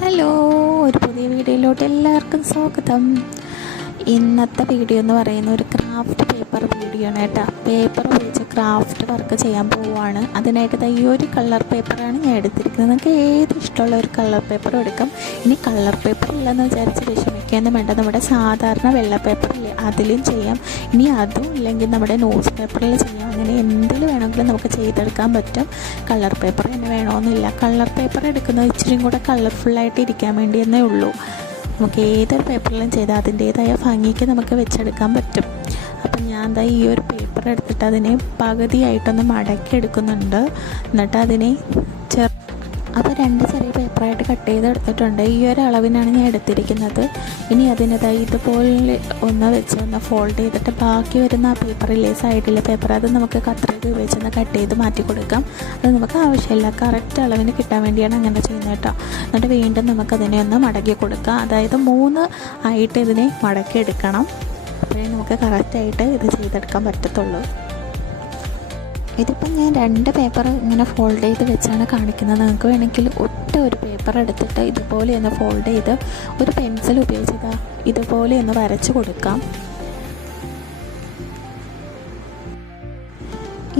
Hello, ഒരു പുതിയ വീഡിയോയിലോട്ട് എല്ലാവർക്കും സ്വാഗതം. ഇന്നത്തെ വീഡിയോ എന്ന് പറയുന്ന ഒരു ക്രാഫ്റ്റ് പേപ്പർ വീഡിയോ ആണ് കേട്ടോ. പേപ്പർ ഉപയോഗിച്ച് ക്രാഫ്റ്റ് വർക്ക് ചെയ്യാൻ പോവുകയാണ്. അതിനായിട്ട് ഈ ഒരു കളർ പേപ്പറാണ് ഞാൻ എടുത്തിരിക്കുന്നത്. നിങ്ങൾക്ക് ഏത് ഇഷ്ടമുള്ള ഒരു കളർ പേപ്പറും എടുക്കാം. ഇനി കളർ പേപ്പർ ഇല്ലെന്ന് വിചാരിച്ച് വിഷമിക്കാനും വേണ്ട, നമ്മുടെ സാധാരണ വെള്ള പേപ്പറില്ലേ അതിലും ചെയ്യാം. ഇനി അതും ഇല്ലെങ്കിൽ നമ്മുടെ ന്യൂസ് പേപ്പറിൽ ചെയ്യാം. അങ്ങനെ എന്തിൽ വേണമെങ്കിലും നമുക്ക് ചെയ്തെടുക്കാൻ പറ്റും. കളർ പേപ്പർ തന്നെ വേണമെന്നില്ല. കളർ പേപ്പർ എടുക്കുന്നത് ഇച്ചിരി കൂടെ കളർഫുള്ളായിട്ട് ഇരിക്കാൻ വേണ്ടി എന്നേ ഉള്ളൂ. നമുക്ക് ഏതൊരു പേപ്പറിലും ചെയ്താൽ അതിൻ്റേതായ ഭംഗിക്ക് നമുക്ക് വെച്ചെടുക്കാൻ പറ്റും. അപ്പം ഞാൻ ദാ ഈ ഒരു പേപ്പർ എടുത്തിട്ട് അതിനെ പകുതിയായിട്ടൊന്ന് മടക്കി എടുക്കുന്നുണ്ട്. എന്നിട്ട് അതിനെ അപ്പോൾ 2 ചെറിയ പേപ്പറായിട്ട് കട്ട് ചെയ്തെടുത്തിട്ടുണ്ട്. ഈ ഒരു അളവിനാണ് ഞാൻ എടുത്തിരിക്കുന്നത്. ഇനി അതിനതായി ഇതുപോലെ ഒന്ന് വെച്ച് ഒന്ന് ഫോൾഡ് ചെയ്തിട്ട് ബാക്കി വരുന്ന ആ പേപ്പറില്ലേ സൈഡിലെ പേപ്പർ അത് നമുക്ക് കത്രിക ഉപയോഗിച്ചൊന്ന് കട്ട് ചെയ്ത് മാറ്റി കൊടുക്കാം. അത് നമുക്ക് ആവശ്യമില്ല, കറക്റ്റ് അളവിന് കിട്ടാൻ വേണ്ടിയാണ് അങ്ങനെ ചെയ്യുന്നത് കേട്ടോ. എന്നിട്ട് വീണ്ടും നമുക്കതിനെ ഒന്ന് മടക്കി കൊടുക്കാം. അതായത് 3 ആയിട്ട് ഇതിനെ മടക്കി എടുക്കണം. അപ്പോഴേ നമുക്ക് കറക്റ്റായിട്ട് ഇത് ചെയ്തെടുക്കാൻ പറ്റത്തുള്ളൂ. ഇതിപ്പം ഞാൻ 2 പേപ്പർ ഇങ്ങനെ ഫോൾഡ് ചെയ്ത് വെച്ചാണ് കാണിക്കുന്നത്. നിങ്ങൾക്ക് വേണമെങ്കിൽ ഒരു പേപ്പർ എടുത്തിട്ട് ഇതുപോലെ ഒന്ന് ഫോൾഡ് ചെയ്ത് ഒരു പെൻസിൽ ഉപയോഗിച്ചത് ഇതുപോലെ ഒന്ന് വരച്ച് കൊടുക്കാം.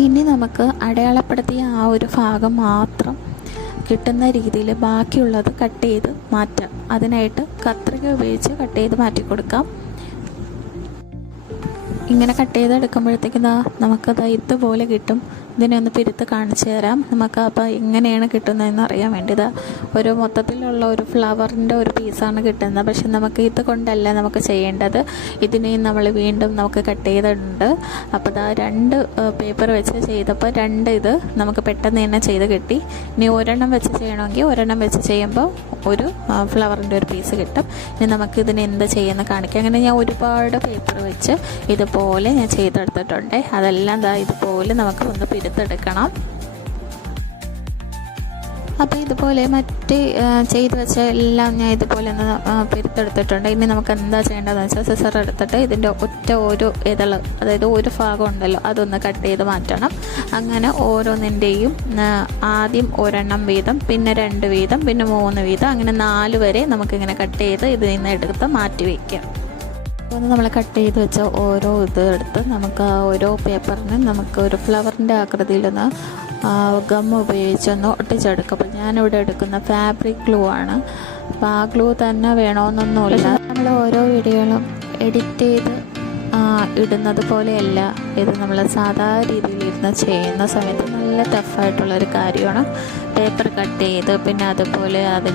ഇനി നമുക്ക് അടയാളപ്പെടുത്തിയ ആ ഒരു ഭാഗം മാത്രം കിട്ടുന്ന രീതിയിൽ ബാക്കിയുള്ളത് കട്ട് ചെയ്ത് മാറ്റാം. അതിനായിട്ട് കത്രിക ഉപയോഗിച്ച് കട്ട് ചെയ്ത് മാറ്റി കൊടുക്കാം. ഇങ്ങനെ കട്ട് ചെയ്തെടുക്കുമ്പോഴത്തേക്കും നമുക്കത് ഇതുപോലെ കിട്ടും. ഇതിനെ ഒന്ന് പിരുത്ത് കാണിച്ചു തരാം. നമുക്ക് അപ്പോൾ എങ്ങനെയാണ് കിട്ടുന്നതെന്ന് അറിയാൻ വേണ്ടിയത് ഒരു മൊത്തത്തിലുള്ള ഒരു ഫ്ലവറിൻ്റെ ഒരു പീസാണ് കിട്ടുന്നത്. പക്ഷെ നമുക്ക് ഇത് കൊണ്ടല്ല നമുക്ക് ചെയ്യേണ്ടത്. ഇതിനെയും നമ്മൾ വീണ്ടും നമുക്ക് കട്ട് ചെയ്തിട്ടുണ്ട്. അപ്പോൾ 2 പേപ്പർ വെച്ച് ചെയ്തപ്പോൾ 2 ഇത് നമുക്ക് പെട്ടെന്ന് തന്നെ ചെയ്ത് കിട്ടി. ഇനി ഒരെണ്ണം വെച്ച് ചെയ്യണമെങ്കിൽ ഒരെണ്ണം വെച്ച് ചെയ്യുമ്പോൾ ഒരു ഫ്ലവറിൻ്റെ ഒരു പീസ് കിട്ടും. ഇനി നമുക്ക് ഇതിന് എന്ത് ചെയ്യുമെന്ന് കാണിക്കാം. അങ്ങനെ ഞാൻ ഒരുപാട് പേപ്പർ വെച്ച് ഇതുപോലെ ഞാൻ ചെയ്തെടുത്തിട്ടുണ്ട്. അതെല്ലാം ഇതുപോലെ നമുക്ക് ഒന്ന് പിരുത്തെടുക്കണം. അപ്പോൾ ഇതുപോലെ മറ്റ് ചെയ്ത് വെച്ച എല്ലാം ഞാൻ ഇതുപോലെ ഒന്ന് പിരുത്തെടുത്തിട്ടുണ്ട്. ഇനി നമുക്ക് എന്താ ചെയ്യേണ്ടതെന്ന് വെച്ചാൽ സിസർ എടുത്തിട്ട് ഇതിൻ്റെ ഒരു ഇതള്, അതായത് ഒരു ഭാഗം ഉണ്ടല്ലോ അതൊന്ന് കട്ട് ചെയ്ത് മാറ്റണം. അങ്ങനെ ഓരോന്നിൻ്റെയും ആദ്യം ഒരെണ്ണം വീതം, പിന്നെ 2 വീതം, പിന്നെ 3 വീതം, അങ്ങനെ 4 വരെ നമുക്കിങ്ങനെ കട്ട് ചെയ്ത് ഇതിൽ നിന്ന് എടുത്ത് മാറ്റി വയ്ക്കാം. ഒന്ന് നമ്മൾ കട്ട് ചെയ്ത് വെച്ച ഓരോ ഇത് എടുത്ത് നമുക്ക് ഓരോ പേപ്പറിന് നമുക്ക് ഒരു ഫ്ലവറിൻ്റെ ആകൃതിയിലൊന്ന് ഗം ഉപയോഗിച്ചൊന്ന് ഒട്ടിച്ചെടുക്കും. അപ്പോൾ ഞാനിവിടെ എടുക്കുന്ന ഫാബ്രിക് ഗ്ലൂ ആണ്. അപ്പോൾ ആ ഗ്ലൂ തന്നെ വേണമെന്നൊന്നുമില്ല. നമ്മൾ ഓരോ വീഡിയോകളും എഡിറ്റ് ചെയ്ത് ഇടുന്നത് പോലെയല്ല ഇത്. നമ്മൾ സാധാരണ രീതിയിലിരുന്ന് ചെയ്യുന്ന സമയത്ത് നല്ല ടഫായിട്ടുള്ളൊരു കാര്യമാണ്. പേപ്പർ കട്ട് ചെയ്ത് പിന്നെ അതുപോലെ അതിന്